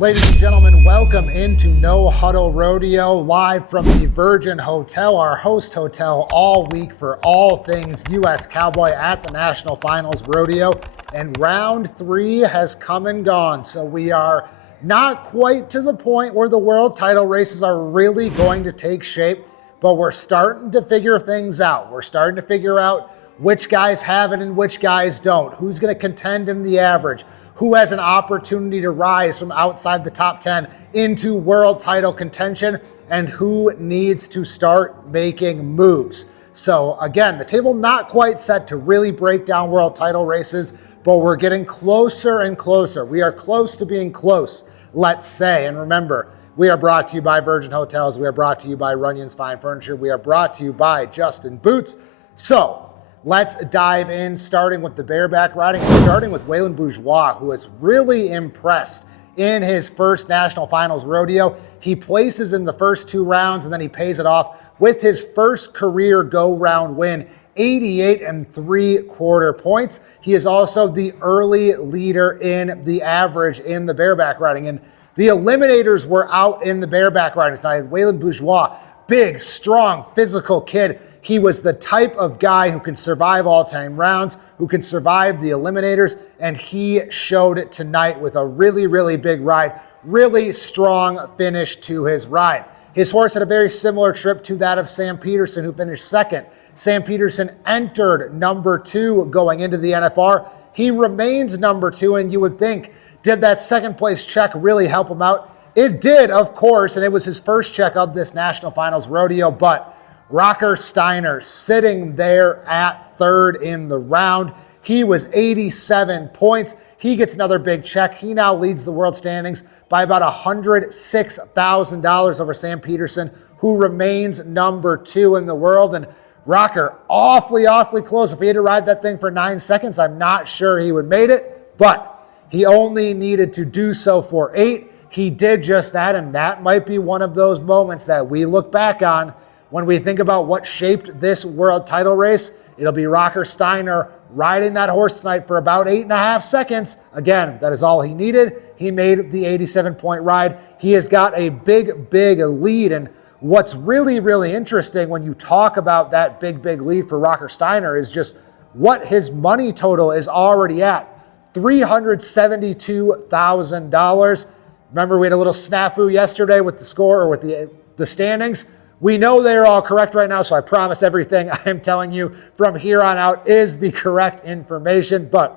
Ladies and gentlemen, welcome into No Huddle Rodeo, live from the Virgin Hotel, our host hotel all week for all things U.S. Cowboy at the National Finals Rodeo. And round 3 has come and gone, so we are not quite to the point where the world title races are really going to take shape, but we're starting to figure things out. We're starting to figure out which guys have it and which guys don't, who's going to contend in the average, who has an opportunity to rise from outside the top 10 into world title contention, and who needs to start making moves. So again, the table not quite set to really break down world title races, but we're getting closer and closer. We are close to being close, let's say. And remember, we are brought to you by Virgin Hotels. We are brought to you by Runyon's Fine Furniture. We are brought to you by Justin Boots. So let's dive in, starting with the bareback riding, and starting with Waylon Bourgeois, who has really impressed in his first National Finals Rodeo. He places in the first 2 rounds, and then he pays it off with his first career go-round win, 88 3/4 points. He is also the early leader in the average in the bareback riding. And the eliminators were out in the bareback riding side. Waylon Bourgeois, big, strong, physical kid. He was the type of guy who can survive all-time rounds, who can survive the eliminators, and he showed it tonight with a really, really big ride, really strong finish to his ride. His horse had a very similar trip to that of Sam Peterson, who finished second. Sam Peterson entered number 2 going into the NFR. He remains number 2, and you would think, did that second place check really help him out? It did, of course, and it was his first check of this National Finals Rodeo, but Rocker Steiner sitting there at 3rd in the round. He was 87 points. He gets another big check. He now leads the world standings by about $106,000 over Sam Peterson, who remains number 2 in the world. And Rocker, awfully close. If he had to ride that thing for 9 seconds, I'm not sure he would have made it, but he only needed to do so for 8. He did just that, and that might be one of those moments that we look back on when we think about what shaped this world title race. It'll be Rocker Steiner riding that horse tonight for about 8.5 seconds. Again, that is all he needed. He made the 87-point ride. He has got a big lead. And what's really, really interesting when you talk about that big lead for Rocker Steiner is just what his money total is already at. $372,000. Remember, we had a little snafu yesterday with the score, or with the standings. We know they're all correct right now, so I promise everything I'm telling you from here on out is the correct information. But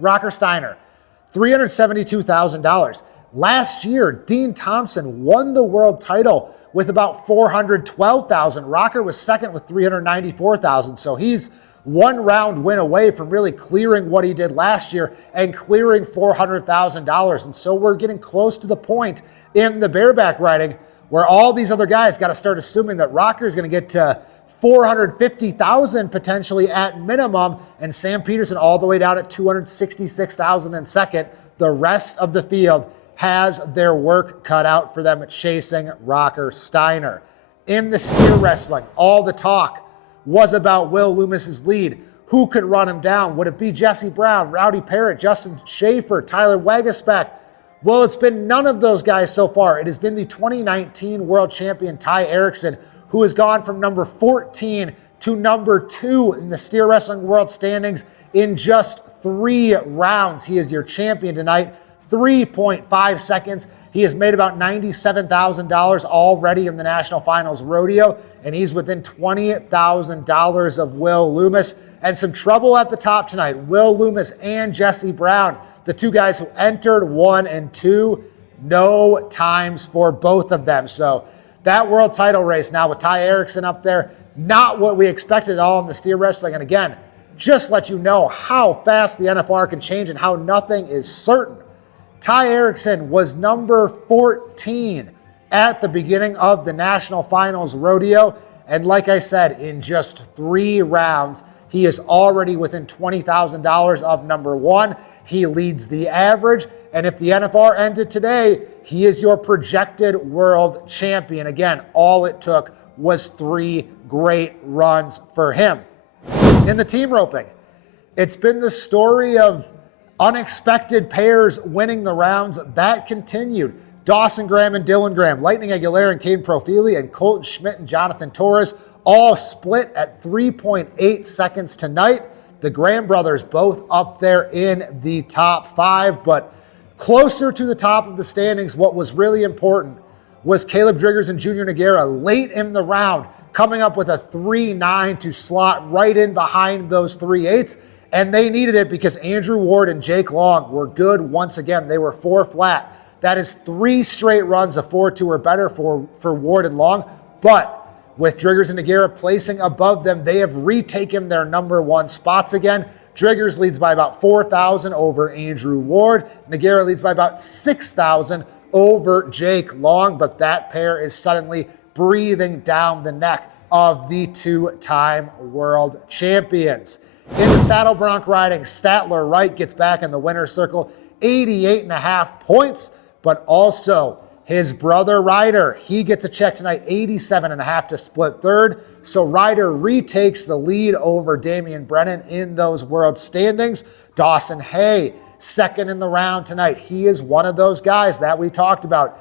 Rocker Steiner, $372,000. Last year, Dean Thompson won the world title with about $412,000. Rocker was second with $394,000. So he's 1 round win away from really clearing what he did last year and clearing $400,000. And so we're getting close to the point in the bareback riding where all these other guys got to start assuming that Rocker is going to get to $450,000 potentially at minimum, and Sam Peterson all the way down at $266,000 in second. The rest of the field has their work cut out for them chasing Rocker Steiner. In the steer wrestling, all the talk was about Will Lummus's lead. Who could run him down? Would it be Jesse Brown, Rowdy Parrott, Justin Schaefer, Tyler Waguespack? Well, it's been none of those guys so far. It has been the 2019 world champion, Ty Erickson, who has gone from number 14 to number 2 in the steer wrestling world standings in just 3 rounds. He is your champion tonight, 3.5 seconds. He has made about $97,000 already in the National Finals Rodeo, and he's within $20,000 of Will Lummus. And some trouble at the top tonight. Will Lummus and Jesse Brown, the 2 guys who entered 1 and 2, no times for both of them. So that world title race now with Ty Erickson up there, not what we expected at all in the steer wrestling. And again, just let you know how fast the NFR can change and how nothing is certain. Ty Erickson was number 14 at the beginning of the National Finals Rodeo. And like I said, in just 3 rounds, he is already within $20,000 of number 1. He leads the average, and if the NFR ended today, he is your projected world champion. Again, all it took was 3 great runs for him. In the team roping, it's been the story of Unexpected pairs winning the rounds. That continued. Dawson Graham and Dylan Graham, Lightning Aguilera and Caden Profili, and Colton Schmidt and Jonathan Torres all split at 3.8 seconds tonight. The Graham brothers both up there in the top 5, but closer to the top of the standings, what was really important was Kaleb Driggers and Junior Nogueira late in the round, coming up with a 3-9 to slot right in behind those 3-8s. And they needed it because Andrew Ward and Jake Long were good once again. They were 4 flat. That is 3 straight runs of 4-2 or better for Ward and Long. But with Driggers and Nogueira placing above them, they have retaken their number 1 spots again. Driggers leads by about 4,000 over Andrew Ward. Nogueira leads by about 6,000 over Jake Long. But that pair is suddenly breathing down the neck of the 2-time world champions. In the saddle bronc riding, Statler Wright gets back in the winner's circle, 88.5 points, but also his brother Ryder, he gets a check tonight, 87.5 to split third. So Ryder retakes the lead over Damian Brennan in those world standings. Dawson Hay, second in the round tonight. He is one of those guys that we talked about.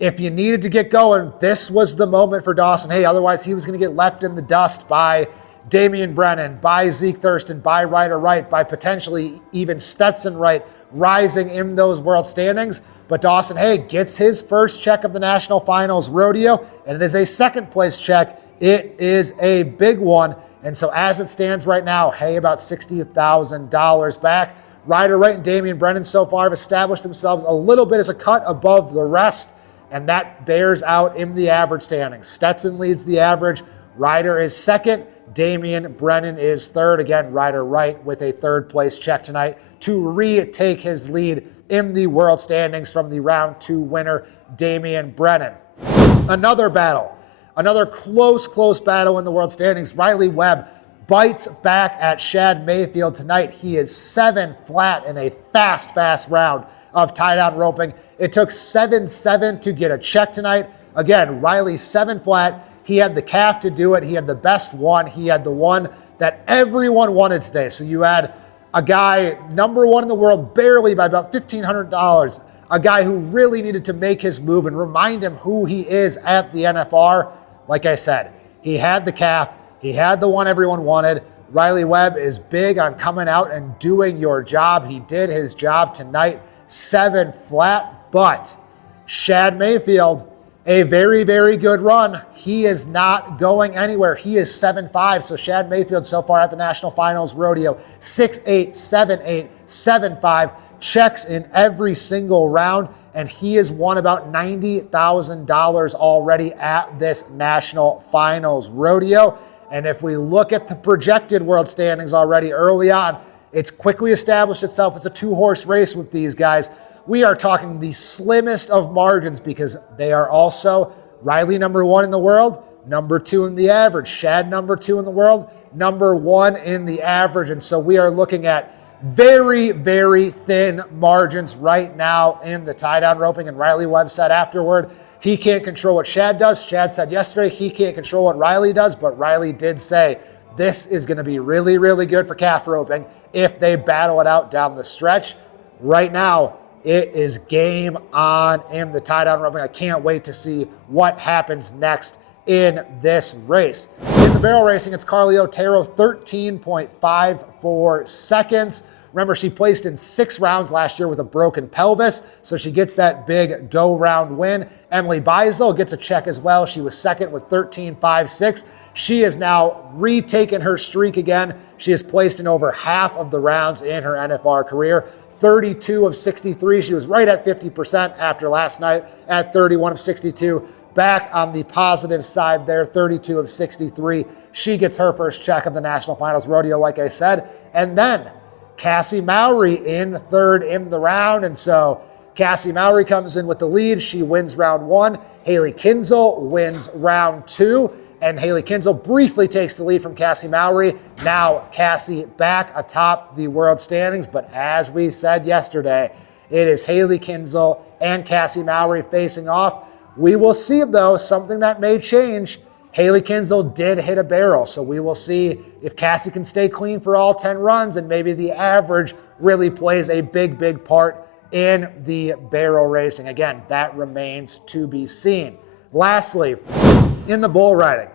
If you needed to get going, this was the moment for Dawson Hay. Otherwise, he was going to get left in the dust by Damian Brennan, by Zeke Thurston, by Ryder Wright, by potentially even Stetson Wright rising in those world standings. But Dawson Hay gets his first check of the National Finals Rodeo, and it is a second place check. It is a big one. And so as it stands right now, Hay about $60,000 back. Ryder Wright and Damian Brennan so far have established themselves a little bit as a cut above the rest, and that bears out in the average standings. Stetson leads the average. Ryder is second. Damian Brennan is third. Again, Ryder Wright with a third place check tonight to retake his lead in the world standings from the round 2 winner, Damian Brennan. Another battle, another close battle in the world standings. Riley Webb bites back at Shad Mayfield tonight. He is 7 flat in a fast round of tie-down roping. It took 7-7 to get a check tonight. Again, Riley 7 flat. He had the calf to do it. He had the best one. He had the one that everyone wanted today. So you had a guy, number 1 in the world, barely by about $1,500. A guy who really needed to make his move and remind him who he is at the NFR. Like I said, he had the calf. He had the one everyone wanted. Riley Webb is big on coming out and doing your job. He did his job tonight, 7 flat. But Shad Mayfield, a very good run. He is not going anywhere. He is 7-5. So Shad Mayfield so far at the National Finals Rodeo, 6-8, 7-8, 7-5, checks in every single round, and he has won about $90,000 already at this National Finals Rodeo. And if we look at the projected world standings already early on, it's quickly established itself as a 2-horse race with these guys. We are talking the slimmest of margins because they are also Riley number 1 in the world, number 2 in the average, Shad number 2 in the world, number 1 in the average. And so we are looking at very thin margins right now in the tie-down roping. And Riley Webb said afterward, he can't control what Shad does. Shad said yesterday he can't control what Riley does, but Riley did say this is going to be really good for calf roping if they battle it out down the stretch. Right now, it is game on in the tie-down roping. I can't wait to see what happens next in this race. In the barrel racing, it's Carly Otero, 13.54 seconds. Remember, she placed in 6 rounds last year with a broken pelvis, so she gets that big go-round win. Emily Beisel gets a check as well. She was second with 13.56. She has now retaken her streak again. She has placed in over half of the rounds in her NFR career. 32 of 63. She was right at 50% after last night at 31 of 62. Back on the positive side there, 32 of 63. She gets her first check of the National Finals Rodeo, like I said. And then Cassie Mowry in third in the round. And so Cassie Mowry comes in with the lead. She wins round 1. Haley Kinzel wins round 2. And Haley Kinzel briefly takes the lead from Cassie Mowry. Now Cassie back atop the world standings. But as we said yesterday, it is Haley Kinzel and Cassie Mowry facing off. We will see, though, something that may change. Haley Kinzel did hit a barrel, so we will see if Cassie can stay clean for all 10 runs and maybe the average really plays a big part in the barrel racing. Again, that remains to be seen. Lastly, in the bull riding,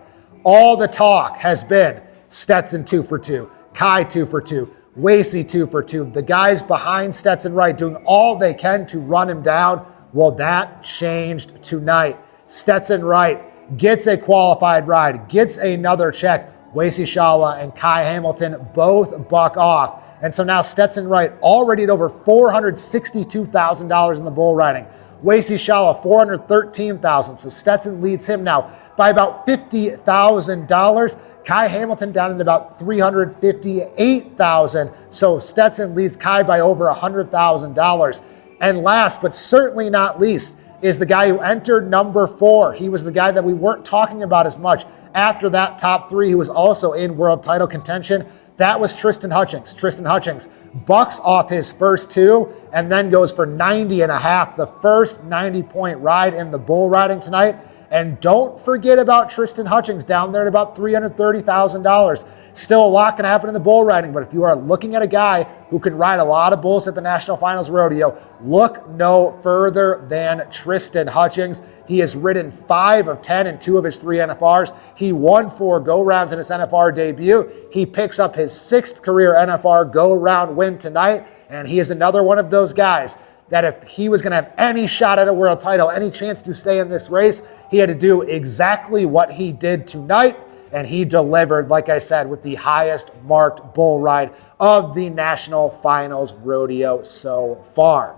all the talk has been Stetson 2 for 2, Kai 2 for 2, Wasey 2 for 2, the guys behind Stetson Wright doing all they can to run him down. Well, that changed tonight. Stetson Wright gets a qualified ride, gets another check. Wasey Shawa and Kai Hamilton both buck off. And so now Stetson Wright already at over $462,000 in the bull riding. Wasey Shawa, $413,000. So Stetson leads him now by about $50,000. Kai Hamilton down at about $358,000. So Stetson leads Kai by over $100,000. And last, but certainly not least, is the guy who entered number 4. He was the guy that we weren't talking about as much after that top 3, who was also in world title contention. That was Tristan Hutchings. Tristan Hutchings bucks off his first 2 and then goes for 90.5, the first 90-point ride in the bull riding tonight. And don't forget about Tristan Hutchings down there at about $330,000. Still a lot can happen in the bull riding, but if you are looking at a guy who can ride a lot of bulls at the National Finals Rodeo, look no further than Tristan Hutchings. He has ridden 5 of 10 in 2 of his 3 NFRs. He won 4 go-rounds in his NFR debut. He picks up his 6th career NFR go-round win tonight, and he is another one of those guys that if he was going to have any shot at a world title, any chance to stay in this race, he had to do exactly what he did tonight, and he delivered, like I said, with the highest marked bull ride of the National Finals Rodeo so far.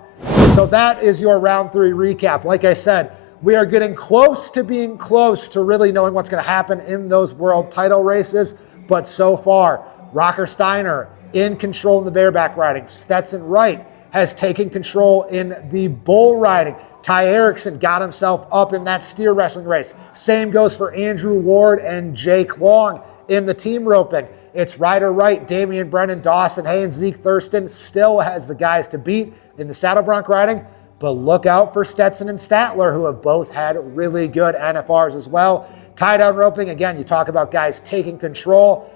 So that is your round 3 recap. Like I said, we are getting close to being close to really knowing what's going to happen in those world title races, but so far, Rocker Steiner in control in the bareback riding. Stetson Wright has taken control in the bull riding. Ty Erickson got himself up in that steer wrestling race. Same goes for Andrew Ward and Jake Long in the team roping. It's Ryder Wright, Damian Brennan, Dawson Hay, and Zeke Thurston still has the guys to beat in the saddle bronc riding. But look out for Stetson and Statler, who have both had really good NFRs as well. Tie down roping, again, you talk about guys taking control.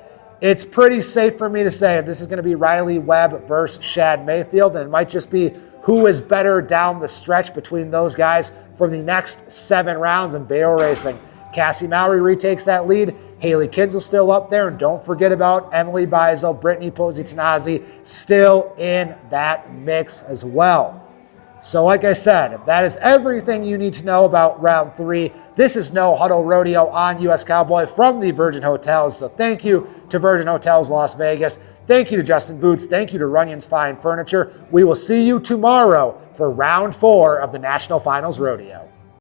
It's pretty safe for me to say this is going to be Riley Webb versus Shad Mayfield, and it might just be who is better down the stretch between those guys for the next 7 rounds in barrel racing. Cassie Mowry retakes that lead. Haley Kinsel's still up there, and don't forget about Emily Beisel, Brittany Positanazi still in that mix as well. So like I said, that is everything you need to know about round 3. This is No Huddle Rodeo on US Cowboy from the Virgin Hotels. So thank you to Virgin Hotels Las Vegas. Thank you to Justin Boots. Thank you to Runyon's Fine Furniture. We will see you tomorrow for round 4 of the National Finals Rodeo.